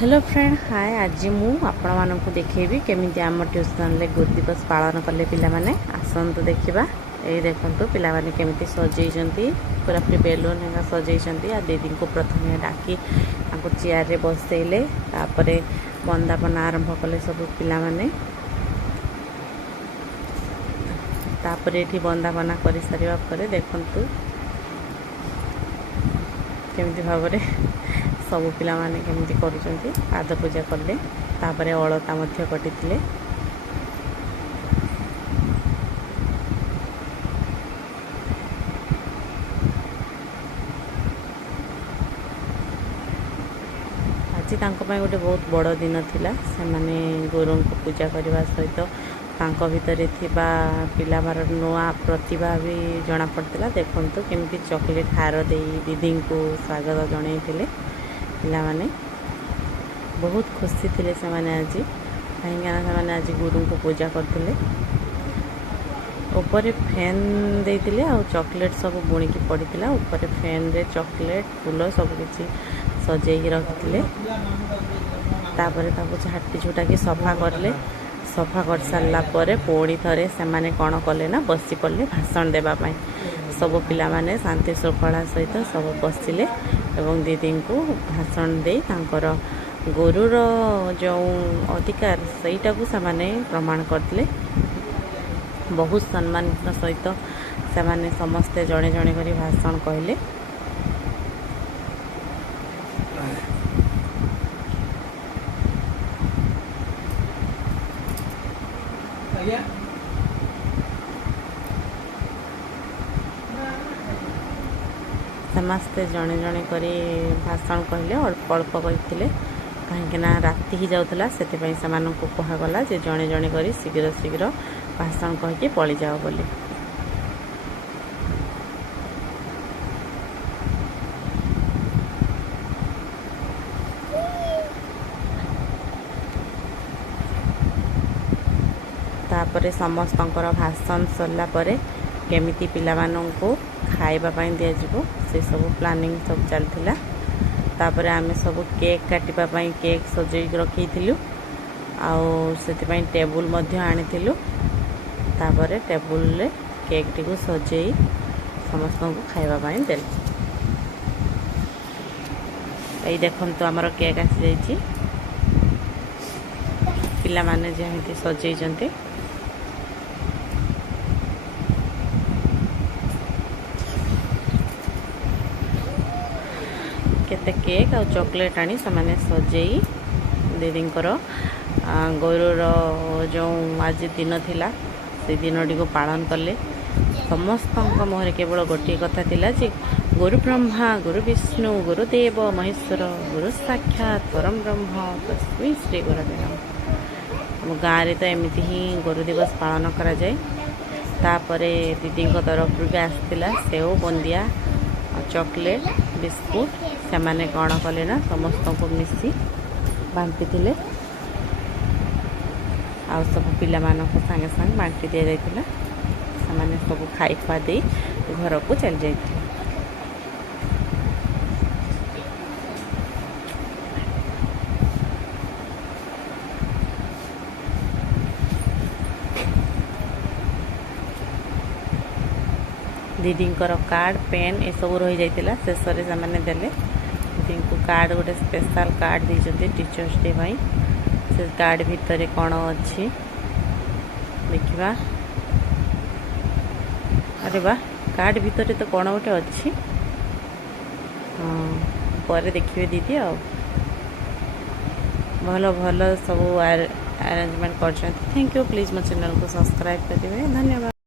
Hello friend हाय आज मु आपण मानक देखेबी केमिति आम ट्यूशन रे गुरु दिवस पालन कले पिला माने आसंतु देखिबा। ए देखंतु पिला माने केमिति सजेइचंती पूरा पूरी बेलून हेगा सजेइचंती आ दीदी को प्रथमे डाकी आको चेयर रे बसेइले तापरे वंदापना आरंभ कले सब पिला माने तापरे एठी वंदापना करि सारिबा परे देखंतु केमिति भाबरे सबु पिला माने केमिति करूचंती पाद पूजा कले तापरे अलता मध्य कटिथिले। आज तांको पय गोटे बहुत बड़ दिन थिला से माने गुरु को पूजा करबा सहित तांको भितरे थिबा पिला मार नुआ प्रतिभा भी जणा पड़तिला। देखंतु केमिति चॉकलेट हार देई दीदी को स्वागत जणैथिले पिला माने बहुत खुशी थिले से माने आज कहीं से माने आज गुरु को पूजा करथिले। ऊपर फैन देइथिले आ चॉकलेट सब बुणिकी पड़िथिला ऊपर फैन रे चॉकलेट फूल सब किछि सजेई रखिथिले। तापरे ताको झाटी छुटा के सफा करले सफा कर सारला परे पुणी थरे से माने कोन कले ना बसी पड़ले भाषण देबा पई सब पिला माने शांति श्रृंखला सहित सब बसिले एवं दीदी को भाषण दे तांकर गुरुर जो अधिकार सहीटा को से प्रमाण करते बहुत सम्मान सहित से समस्ते जड़े जड़े कर भाषण कहले। समस्ते जड़े जड़े कर भाषण कहले अल्प अल्प कहते कहीं राति ही जाऊला से कहगला जे जड़े जड़े कर शीघ्र शीघ्र भाषण कहीकि पलि जाओ बोली। तापरे समस्तंकर भाषण सरला परे केमिति पिला मानंको खाइबा पई दिया जिवो से सब प्लानिंग सब चलथिला। तापरे आमे सब केक काटिबा पई केक सजेई रखिथिलु आउ सेति पई टेबुल मध्य आनिथिलु। तापरे टेबुल ले केक टिकु सजेई समस्त को खाइबा पई देल। एई देखंतु हमर केक आसी जाईची पिला माने जेमिति सजेई जंती केते केक और चॉकलेट आनी से सजेई दीदी गुरुर जो आज दिन थिला से दिन को पालन कले। समस्त मुहर केवल गोटे कथा थिला जे गुरु ब्रह्मा गुरु विष्णु गुरुदेव महेश्वर गुरु साक्षात परम ब्रह्म तस्मै श्री गुरवे नमः। हम गाँव में तो एमती ही गुरु दिवस पालन करा जाए। तापरे दीदी तरफ भी आसला सेव बंदिया चॉकलेट बिस्कुट से माने कौन कले ना समस्त को मिसी बांटी थिले आ सब पिला मानक संगे संग बांटी दि जाइथिला। से माने सब खाई खुआ दे घर को चल जाइथिले। दीदी कार्ड पेन ये सब रही जाइतिला शेष रे से माने देले। दीदी को कार्ड गोटे स्पेशल कार्ड दीचंती टीचर्स डे भाई से कार्ड भितर कौन अच्छी देखा। अरे वाह कार्ड भितर तो कौन गोटे अच्छी हाँ पर देखिए दीदी आ भल भल सब अरेंजमेंट कर। थैंक यू प्लीज मो चैनल को सब्सक्राइब करेंगे। धन्यवाद।